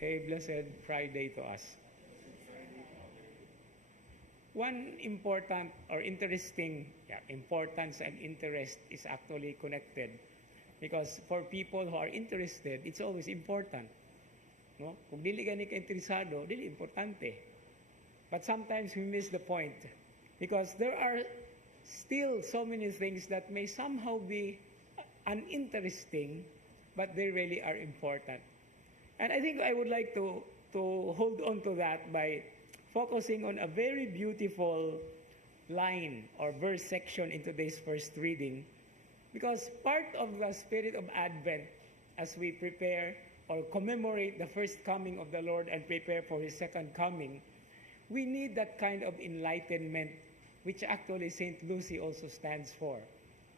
A blessed Friday to us. One important or interesting, importance and interest is actually connected. Because for people who are interested, it's always important. No? Kung dili gani ka interesado, dili importante. But sometimes we miss the point. Because there are still so many things that may somehow be uninteresting, but they really are important. And I think I would like to hold on to that by focusing on a very beautiful line or verse section in today's first reading. Because part of the spirit of Advent, as we prepare or commemorate the first coming of the Lord and prepare for His second coming, we need that kind of enlightenment, which actually St. Lucy also stands for.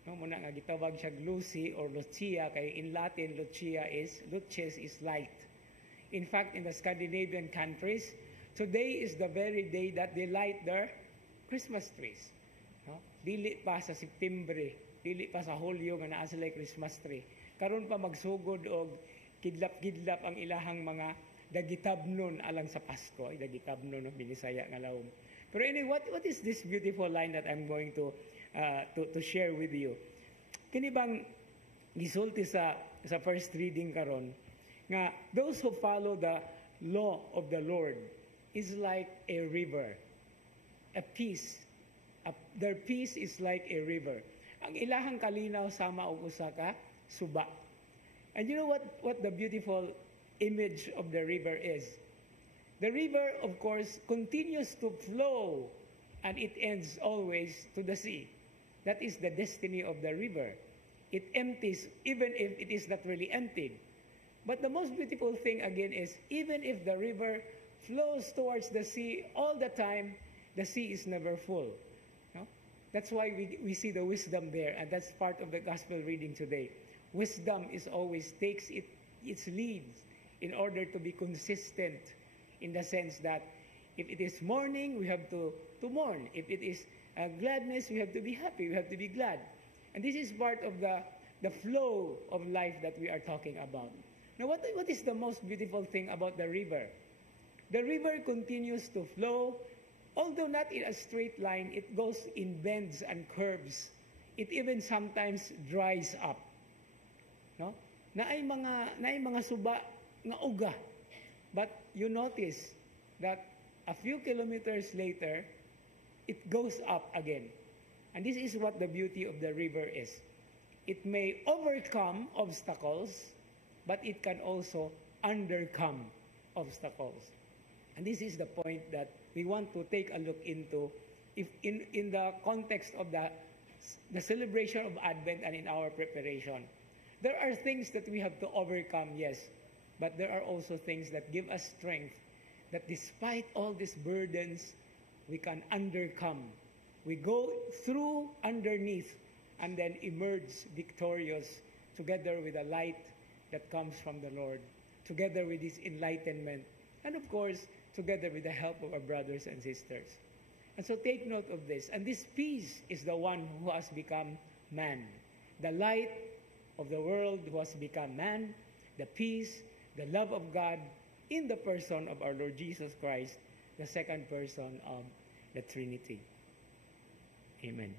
No, muna nga gitawag siya Lucy or Lucia, kay in Latin, Luces is light. In fact, in the Scandinavian countries, today is the very day that they light their Christmas trees. No? Dili pa sa September, dili pa sa Hulyo nga naa sila Christmas tree. Karon pa magsugod og kidlap-kidlap ang ilahang mga dagitabnon alang sa Pasko. Ay dagitabnon ng Binisaya nga lawom. Pero anyway, what is this beautiful line that I'm going to share with you? Kini bang gisulti sa first reading karon nga those who follow the law of the Lord is like a river, a peace. Their peace is like a river. Ang ilahang kalinaw sama og usa ka suba. And you know what the beautiful image of the river is? The river, of course, continues to flow and it ends always to the sea. That is the destiny of the river. It empties even if it is not really emptied. But the most beautiful thing again is even if the river flows towards the sea all the time, the sea is never full. No? That's why we see the wisdom there, and that's part of the gospel reading today. Wisdom is always takes its leads in order to be consistent, in the sense that if it is mourning, we have to mourn. If it is gladness, we have to be happy, we have to be glad. And this is part of the flow of life that we are talking about. Now, what is the most beautiful thing about the river? The river continues to flow, although not in a straight line, it goes in bends and curves. It even sometimes dries up. No? Naay mga suba nga uga. But you notice that a few kilometers later, it goes up again. And this is what the beauty of the river is. It may overcome obstacles, but it can also undercome obstacles. And this is the point that we want to take a look into if in the context of the celebration of Advent and in our preparation. There are things that we have to overcome, yes, but there are also things that give us strength, that despite all these burdens, we can undercome. We go through underneath and then emerge victorious together with the light that comes from the Lord, together with His enlightenment, and of course, together with the help of our brothers and sisters. And so take note of this. And this peace is the one who has become man. The light of the world who has become man, the peace, the love of God in the person of our Lord Jesus Christ, the second person of the Trinity. Amen.